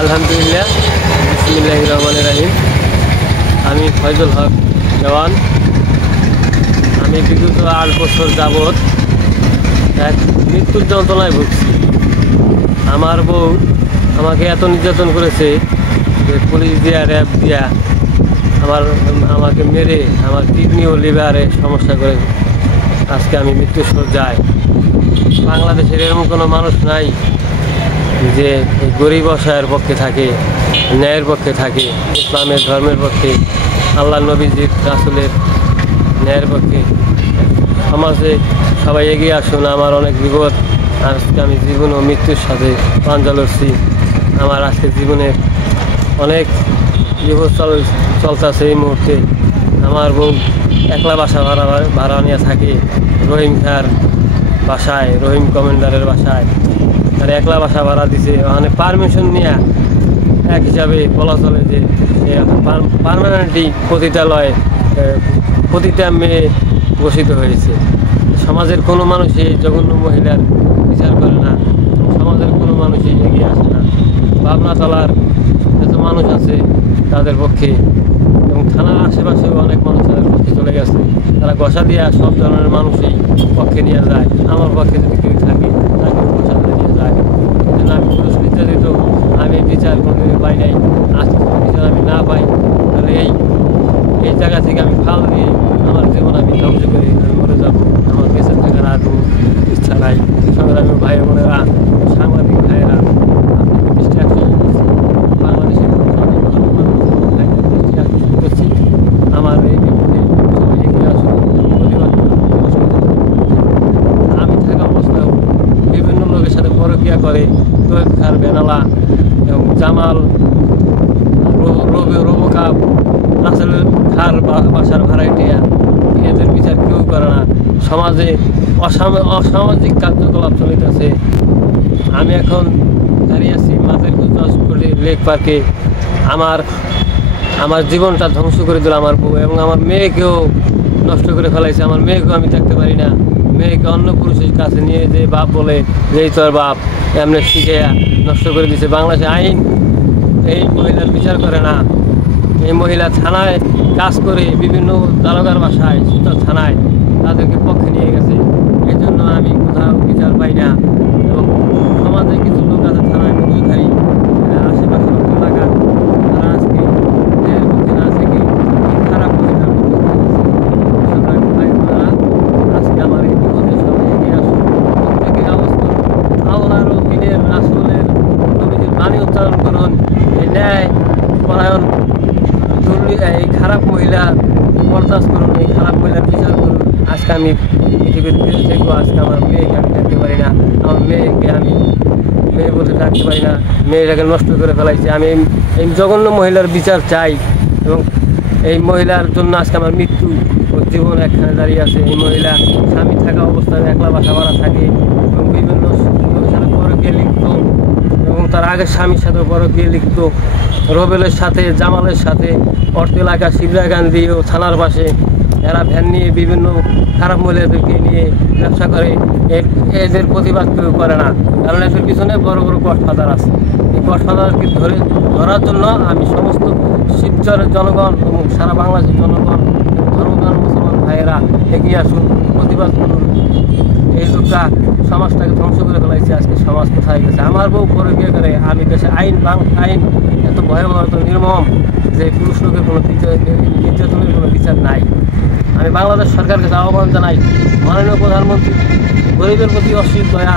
আলহামদুলিল্লাহ, বিসমিল্লাহির রহমানির রহিম। আমি ফয়জুল হক জওয়ান। আমি বিগত 8 বছর যাবৎ এক মৃত্যুর যন্ত্রণায় ভুগছি। আমার বউ আমাকে এত নির্যাতন করেছে যে পুলিশ দিয়া, র্যাব দিয়া আমাকে মেরে আমার কিডনি ও লিভারে সমস্যা করে আজকে আমি মৃত্যুর শয্যায়। বাংলাদেশের এরকম কোনো মানুষ নাই যে গরিব অসহায়ের পক্ষে থাকে, ন্যায়ের পক্ষে থাকে, ইসলামের ধর্মের পক্ষে, আল্লাহ নবীজির রাসূলের ন্যায়ের পক্ষে। সমাজে সবাই এগিয়ে আসুন। আমার অনেক বিপদ, আজকে আমি জীবন ও মৃত্যুর সাথে পাঞ্জা লড়ছি। আমার আজকে জীবনের অনেক বিপদ চলতেছে এই মুহূর্তে। আমার বউ একলা বাসা ভাড়া নিয়ে থাকে রহিম খার বাসায়, রহিম কমান্ডারের বাসায়। আর একলা বাসা ভাড়া দিছে, ওখানে পারমিশন নিয়ে এক হিসাবে বলা চলে যে পার্মানেন্টলি প্রতিটা মেয়ে ঘোষিত হয়েছে। সমাজের কোনো মানুষই জঘন্য মহিলার বিচার করে না, সমাজের কোনো মানুষই এগিয়ে আসে না। ভাবনা চলার যত মানুষ আছে তাদের পক্ষে, এবং থানার আশেপাশেও অনেক মানুষ তাদের পক্ষে চলে গেছে। তারা ঘষা দিয়ে সব ধরনের মানুষই পক্ষে নিয়ে যায়। আমার পক্ষে যদি কেউ থাকে তাকে ঘষা দিয়ে নিয়ে যায়। যেন আমি পুরুষ নির্যাতিত, আমি বিচার কোনোদিনও পাই নাই। আজকে বিচার আমি না পাই, তাহলে এই জায়গা থেকে আমি ফাল দিয়ে আমার জীবন আমি ধ্বংস করি, আমি মরে যাবো। আমার বেঁচে থাকার আর কোনো ইচ্ছা নাই। সংগ্রামী ভাই বোনেরা, সাংবাদিক ভাইয়েরা, আপনাকে দৃষ্টি আকর্ষণ করছি। বাংলাদেশের দৃষ্টি আকর্ষণ করছি। আমার এই বিপদে সবাই এগিয়ে আসুন, প্রতিবাদ আমি থাকা অবস্থায় বিভিন্ন লোকের সাথে পরকীয়া করে তৈব খার বেনালা এবং জামাল রোবকাপ রাসেলের খার বাসার ভাড়াটিয়া, এদের বিচার কেউ করে না। সমাজে অসামাজিক কার্যকলাপ চলিতেছে। আমি এখন দাঁড়িয়ে আছি মাদারীপুর লেক পার্কে। আমার জীবনটা ধ্বংস করে দিল আমার বউ, এবং আমার মেয়েকেও নষ্ট করে ফেলাইছে। আমার মেয়েকেও আমি দেখতে পারি না। মেয়েকে অন্য পুরুষের কাছে নিয়ে যে বাপ বলে যেই তোর বাপ, এমনি শিখে নষ্ট করে দিছে। বাংলাদেশে আইন এই মহিলার বিচার করে না। এই মহিলা থানায় কাজ করে বিভিন্ন দারোগার বাসায়, সুতার থানায় তাদেরকে পক্ষে নিয়ে গেছে। এই জন্য আমি কোথাও বিচার পাই না। এবং সমাজে কিছু লোক আছে থানায় মজুদারি, আশেপাশের এলাকার, তারা আজকে এর পক্ষে না থেকে খারাপ মহিলার আজকে আমার এই বিপদে সবাই এগিয়ে আসুন। প্রত্যেকের অবস্থা আল্লাহর ও দিনের রাসূলের নবীজির বাণী উচ্চারণ করুন। এই ন্যায় পরায়ণ এই খারাপ মহিলা বরদাস্ত করুন, এই খারাপ মহিলার বিচার করুন। আজকে আমি পৃথিবীর বেঁচে থেকেও আজকে আমার মেয়েকে আমি ডাকতে পারি না, আমার মেয়েকে আমি মেয়ে বলে ডাকতে পারি না। মেয়েটাকে নষ্ট করে ফেলাইছে। আমি এই জঘন্য মহিলার বিচার চাই, এবং এই মহিলার জন্য আজকে আমার মৃত্যু ও জীবন একখানে দাঁড়িয়ে আছে। এই মহিলা স্বামী থাকা অবস্থায় একলা বাসা ভাড়া থাকে এবং বিভিন্ন লোকের সাথে পরকীয়া লিপ্ত, এবং তার আগের স্বামীর সাথে পরকীয়া লিপ্ত। রবেলের সাথে, জামালের সাথে, অর্থ এলাকা শিবরা গান্ধী ও থানার পাশে এরা ভ্যান নিয়ে বিভিন্ন খারাপ মহিলাদেরকে নিয়ে ব্যবসা করে। এদের প্রতিবাদ কেউ করে না, কারণ এদের পিছনে বড় বড় গডফাদার আছে। এই গডফাদারকে ধরার জন্য আমি সমস্ত শিবচরের জনগণ এবং সারা বাংলাদেশের জনগণ, ধর্মপ্রাণ মুসলমান ভাইয়েরা এগিয়ে আসুন, প্রতিবাদ করুন। এই লোকটা সমাজটাকে ধ্বংস করে ফেলাইছে। আজকে সমাজ কোথায় গেছে? আমার বউ পরকীয়া করে। আমি দেশে আইন এত ভয়াবহ, এত নির্মম যে পুরুষ লোকের কোনো নির্যাতনের কোনো বিচার নাই। আমি বাংলাদেশ সরকারকে আহ্বান জানাই, মাননীয় প্রধানমন্ত্রী গরিবের প্রতি অশেষ দয়া,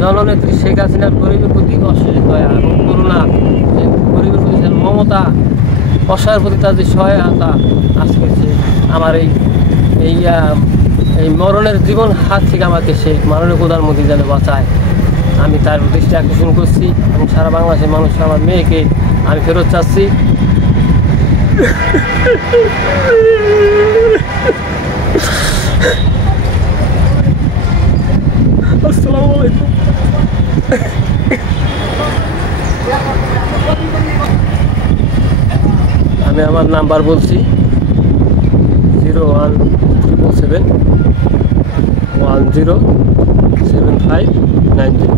জননেত্রী শেখ হাসিনার গরিবের প্রতি অশেষ দয়া এবং করুণা, গরিবের প্রতি মমতা, অসহায়ের প্রতি তার যে সহায়তা, আজকে সে আমার এই মরণের জীবন হাত থেকে আমাকে সে মাননীয় প্রধানমন্ত্রী যেন বাঁচায়, আমি তার দৃষ্টি আকর্ষণ করছি। এবং সারা বাংলাদেশের মানুষ, আমার মেয়েকে আমি ফেরত চাচ্ছি। আসসালামু আলাইকুম। আমি আমার নাম্বার বলছি 0177107590।